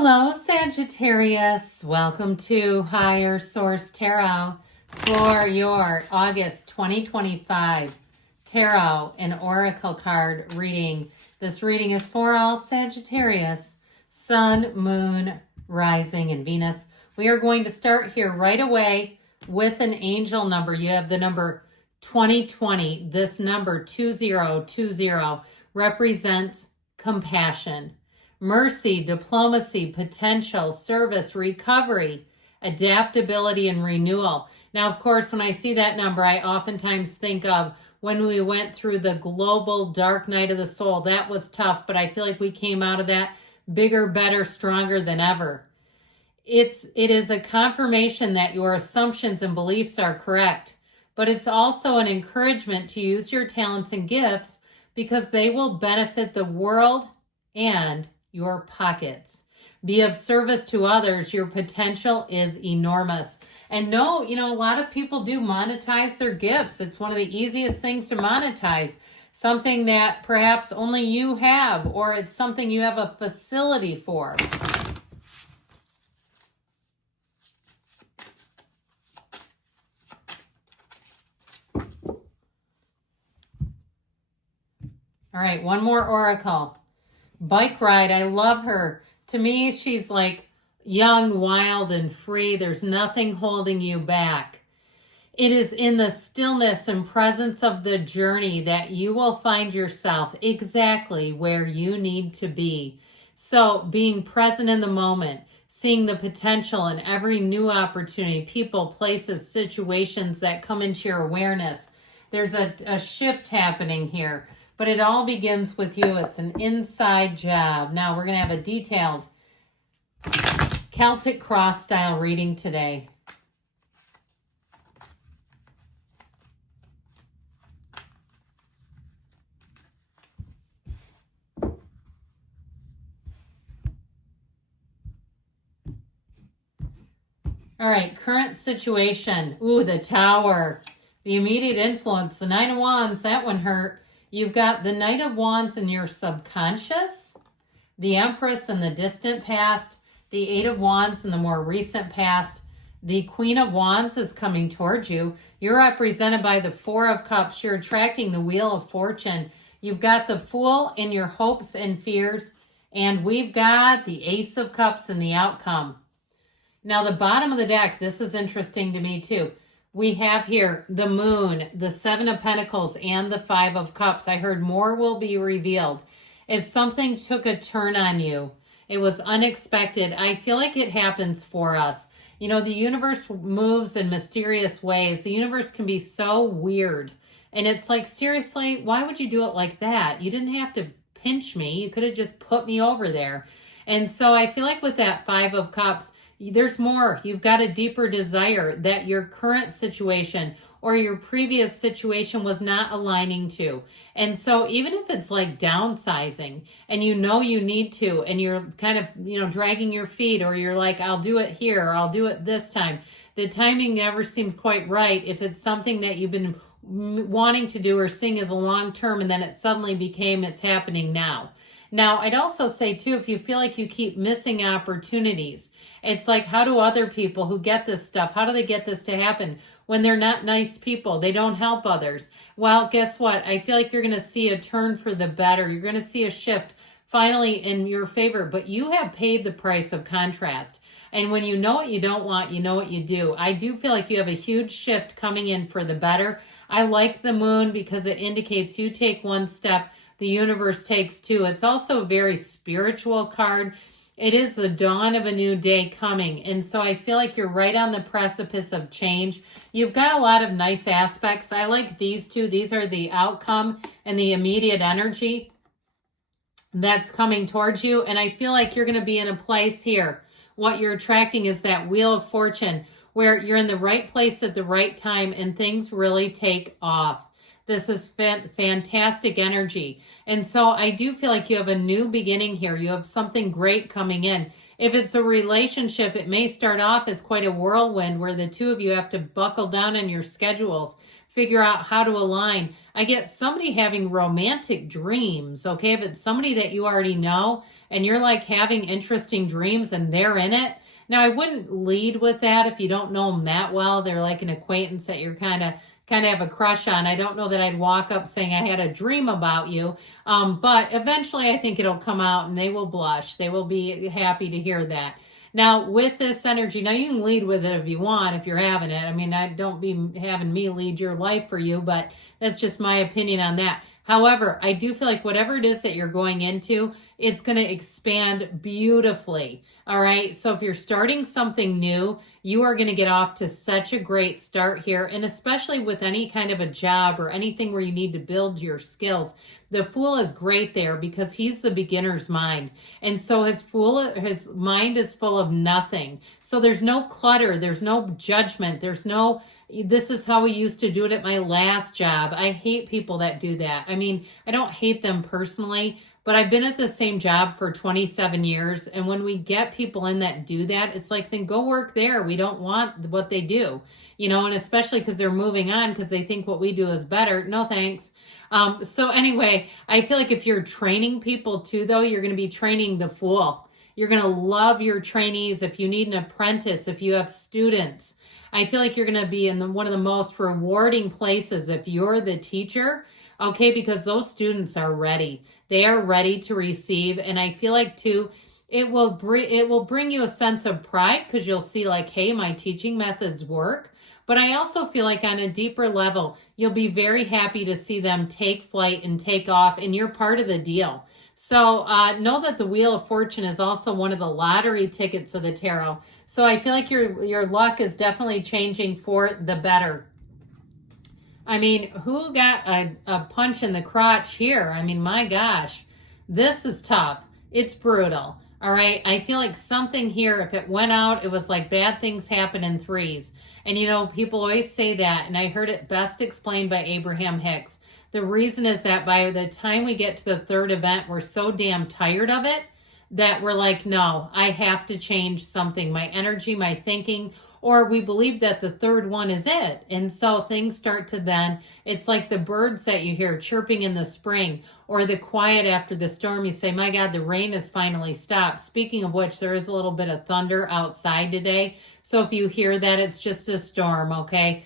Hello, Sagittarius. Welcome to Higher Source Tarot for your August 2025 Tarot and Oracle card reading. This reading is for all Sagittarius, Sun, Moon, Rising, and Venus. We are going to start here right away with an angel number. You have the number 2020. This number 2020 represents compassion, mercy, diplomacy, potential, service, recovery, adaptability, and renewal. Now, of course, when I see that number, I oftentimes think of when we went through the global dark night of the soul. That was tough, but I feel like we came out of that bigger, better, stronger than ever. It is a confirmation that your assumptions and beliefs are correct, but it's also an encouragement to use your talents and gifts because they will benefit the world and your pockets. Be of service to others. Your potential is enormous. And no, a lot of people do monetize their gifts. It's one of the easiest things to monetize. Something that perhaps only you have, or it's something you have a facility for. All right, one more oracle. Bike ride, I love her. To me, she's like young, wild, and free. There's nothing holding you back. It is in the stillness and presence of the journey that you will find yourself exactly where you need to be. So being present in the moment, seeing the potential in every new opportunity, people, places, situations that come into your awareness. There's a shift happening here. But it all begins with you. It's an inside job. Now we're going to have a detailed Celtic cross style reading today. All right, current situation. Ooh, the Tower. The immediate influence. The Nine of Wands, that one hurt. You've got the Knight of Wands in your subconscious, the Empress in the distant past, the Eight of Wands in the more recent past. The Queen of Wands is coming towards you. You're represented by the Four of Cups. You're attracting the Wheel of Fortune. You've got the Fool in your hopes and fears, and we've got the Ace of Cups in the outcome. Now, the bottom of the deck, this is interesting to me too. We have here the Moon, the Seven of Pentacles, and the Five of Cups. I heard more will be revealed. If something took a turn on you, it was unexpected. I feel like it happens for us. The universe moves in mysterious ways. The universe can be so weird. And it's like, seriously, why would you do it like that? You didn't have to pinch me. You could have just put me over there. And so I feel like with that Five of Cups, there's more. You've got a deeper desire that your current situation or your previous situation was not aligning to. And so even if it's like downsizing and you need to, and you're kind of, dragging your feet, or you're like, I'll do it here, or I'll do it this time. The timing never seems quite right if it's something that you've been wanting to do or seeing as a long term, and then it suddenly became it's happening now. Now, I'd also say, too, if you feel like you keep missing opportunities, it's like, how do other people who get this stuff, how do they get this to happen when they're not nice people? They don't help others. Well, guess what? I feel like you're going to see a turn for the better. You're going to see a shift finally in your favor, but you have paid the price of contrast. And when you know what you don't want, you know what you do. I do feel like you have a huge shift coming in for the better. I like the Moon because it indicates you take one step, the universe takes two. It's also a very spiritual card. It is the dawn of a new day coming. And so I feel like you're right on the precipice of change. You've got a lot of nice aspects. I like these two. These are the outcome and the immediate energy that's coming towards you. And I feel like you're going to be in a place here. What you're attracting is that Wheel of Fortune, where you're in the right place at the right time and things really take off. This is fantastic energy. And so I do feel like you have a new beginning here. You have something great coming in. If it's a relationship, it may start off as quite a whirlwind where the two of you have to buckle down on your schedules, figure out how to align. I get somebody having romantic dreams, okay? If it's somebody that you already know, and you're like having interesting dreams and they're in it. Now, I wouldn't lead with that if you don't know them that well. They're like an acquaintance that you're kind of have a crush on. I don't know that I'd walk up saying I had a dream about you, but eventually I think it'll come out and they will blush. They will be happy to hear that. Now, with this energy, now you can lead with it if you want, if you're having it. I mean, I don't be having me lead your life for you, but that's just my opinion on that. However, I do feel like whatever it is that you're going into, it's going to expand beautifully. All right. So if you're starting something new, you are going to get off to such a great start here. And especially with any kind of a job or anything where you need to build your skills, the Fool is great there because he's the beginner's mind. And so his mind is full of nothing. So there's no clutter. There's no judgment. There's no, this is how we used to do it at my last job. I hate people that do that. I mean, I don't hate them personally, but I've been at the same job for 27 years. And when we get people in that do that, it's like, then go work there. We don't want what they do, you know, and especially because they're moving on because they think what we do is better. No, thanks. So anyway, I feel like if you're training people too, though, you're going to be training the Fool. You're going to love your trainees. If you need an apprentice, if you have students, I feel like you're going to be in one of the most rewarding places if you're the teacher, okay, because those students are ready. They are ready to receive. And I feel like too, it will bring you a sense of pride because you'll see like, hey, my teaching methods work. But I also feel like on a deeper level, you'll be very happy to see them take flight and take off, and you're part of the deal. So know that the Wheel of Fortune is also one of the lottery tickets of the tarot. So I feel like your luck is definitely changing for the better. I mean, who got a punch in the crotch here? I mean, my gosh, this is tough. It's brutal. All right. I feel like something here, if it went out, it was like bad things happen in threes. And, you know, people always say that. And I heard it best explained by Abraham Hicks. The reason is that by the time we get to the third event, we're so damn tired of it that we're like, no, I have to change something, my energy, my thinking, or we believe that the third one is it. And so things start to then, it's like the birds that you hear chirping in the spring or the quiet after the storm. You say, my God, the rain has finally stopped. Speaking of which, there is a little bit of thunder outside today. So if you hear that, it's just a storm, okay?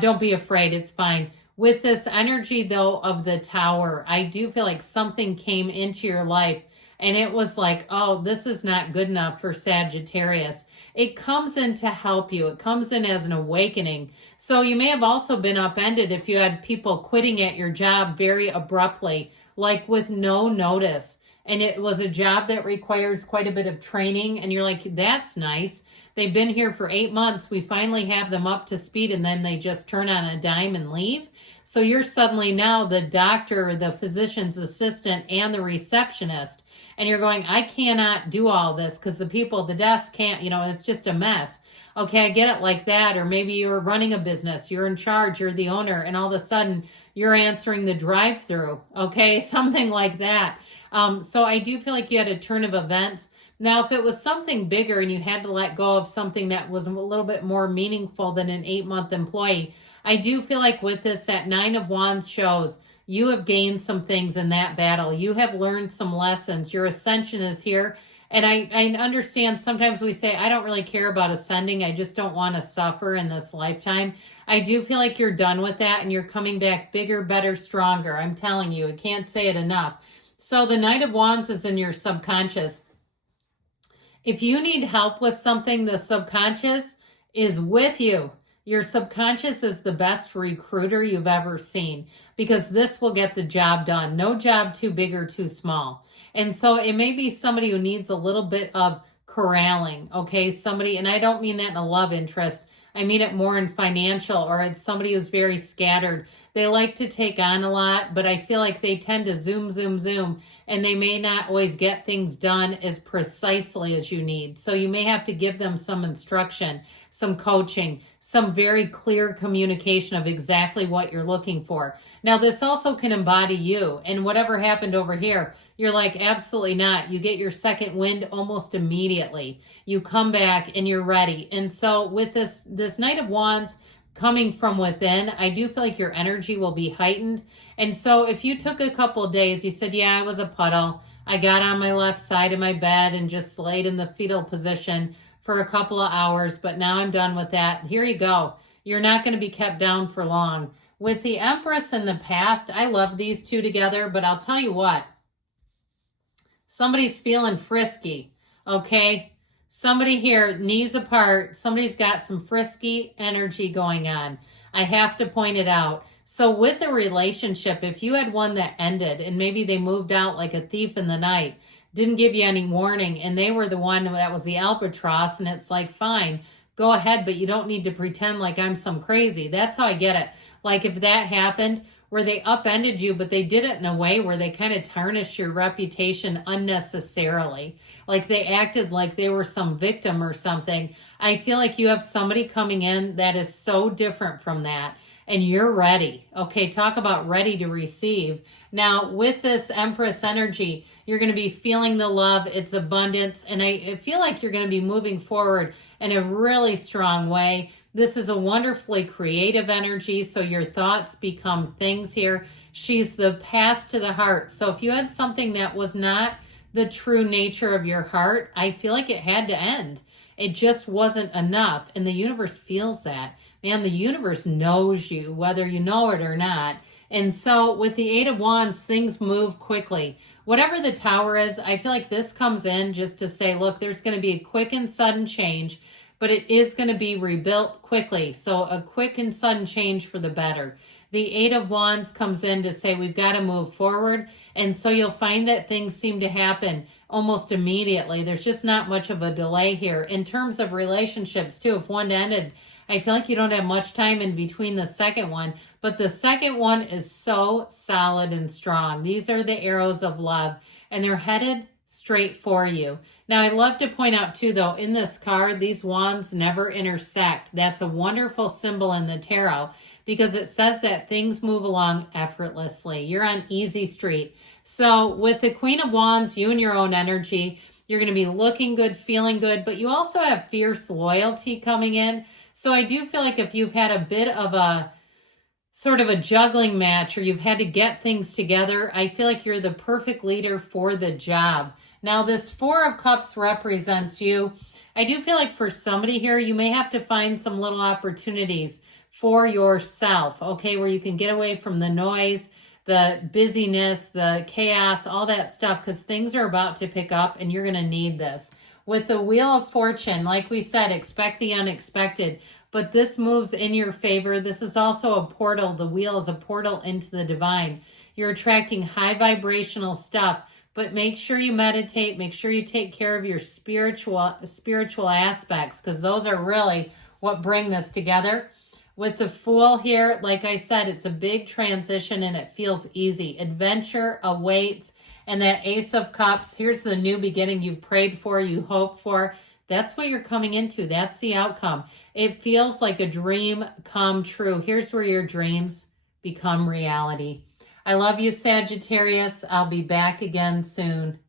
Don't be afraid. It's fine. With this energy, though, of the Tower, I do feel like something came into your life and it was like, oh, this is not good enough for Sagittarius. It comes in to help you. It comes in as an awakening. So you may have also been upended if you had people quitting at your job very abruptly, like with no notice. And it was a job that requires quite a bit of training. And you're like, that's nice. They've been here for 8 months. We finally have them up to speed and then they just turn on a dime and leave. So you're suddenly now the doctor, the physician's assistant, and the receptionist. And you're going, I cannot do all this because the people at the desk can't, you know, it's just a mess. Okay, I get it like that. Or maybe you're running a business, you're in charge, you're the owner, and all of a sudden you're answering the drive-through. Okay, something like that. So I do feel like you had a turn of events. Now, if it was something bigger and you had to let go of something that was a little bit more meaningful than an 8-month employee, I do feel like with this, that 9 of Wands shows you have gained some things in that battle. You have learned some lessons. Your ascension is here. And I understand sometimes we say, I don't really care about ascending. I just don't want to suffer in this lifetime. I do feel like you're done with that and you're coming back bigger, better, stronger. I'm telling you, I can't say it enough. So the Knight of Wands is in your subconscious. If you need help with something, the subconscious is with you. Your subconscious is the best recruiter you've ever seen because this will get the job done. No job too big or too small. And so it may be somebody who needs a little bit of corralling, okay? Somebody, and I don't mean that in a love interest. I mean it more in financial, or it's somebody who's very scattered. They like to take on a lot, but I feel like they tend to zoom, and they may not always get things done as precisely as you need. So you may have to give them some instruction, some coaching, some very clear communication of exactly what you're looking for. Now, this also can embody you, and whatever happened over here, you're like, absolutely not. You get your second wind almost immediately. You come back and you're ready. And so with this Knight of Wands coming from within, I do feel like your energy will be heightened. And so if you took a couple of days, you said, yeah, I was a puddle. I got on my left side of my bed and just laid in the fetal position for a couple of hours, but now I'm done with that. Here you go. You're not going to be kept down for long. With the Empress in the past, I love these two together, but I'll tell you what. Somebody's feeling frisky, okay? Somebody here, knees apart, somebody's got some frisky energy going on. I have to point it out. So with the relationship, if you had one that ended and maybe they moved out like a thief in the night, didn't give you any warning, and they were the one that was the albatross, and it's like, fine, go ahead, but you don't need to pretend like I'm some crazy. That's how I get it. Like if that happened, where they upended you, but they did it in a way where they kind of tarnished your reputation unnecessarily. Like they acted like they were some victim or something. I feel like you have somebody coming in that is so different from that, and you're ready. Okay, talk about ready to receive. Now, with this Empress energy, you're going to be feeling the love, it's abundance, and I feel like you're going to be moving forward in a really strong way. This is a wonderfully creative energy, so your thoughts become things here. She's the path to the heart. So if you had something that was not the true nature of your heart, I feel like it had to end. It just wasn't enough, and the universe feels that. Man, the universe knows you, whether you know it or not. And so with the Eight of Wands, things move quickly. Whatever the Tower is, I feel like this comes in just to say, look, there's going to be a quick and sudden change, but it is going to be rebuilt quickly. So a quick and sudden change for the better. The Eight of Wands comes in to say we've got to move forward. And so you'll find that things seem to happen almost immediately. There's just not much of a delay here. In terms of relationships too, if one ended, I feel like you don't have much time in between the second one, but the second one is so solid and strong. These are the arrows of love, and they're headed straight for you. Now, I love to point out too, though, in this card, these wands never intersect. That's a wonderful symbol in the tarot because it says that things move along effortlessly. You're on easy street. So with the Queen of Wands, you and your own energy, you're going to be looking good, feeling good, but you also have fierce loyalty coming in. So I do feel like if you've had a bit of a sort of a juggling match or you've had to get things together, I feel like you're the perfect leader for the job. Now, this Four of Cups represents you. I do feel like for somebody here, you may have to find some little opportunities for yourself, okay, where you can get away from the noise, the busyness, the chaos, all that stuff, because things are about to pick up and you're going to need this. With the Wheel of Fortune, like we said, expect the unexpected, but this moves in your favor. This is also a portal. The wheel is a portal into the divine. You're attracting high vibrational stuff, but make sure you meditate. Make sure you take care of your spiritual aspects, because those are really what bring this together. With the Fool here, like I said, it's a big transition and it feels easy. Adventure awaits. And that Ace of Cups, here's the new beginning you prayed for, you hoped for. That's what you're coming into. That's the outcome. It feels like a dream come true. Here's where your dreams become reality. I love you, Sagittarius. I'll be back again soon.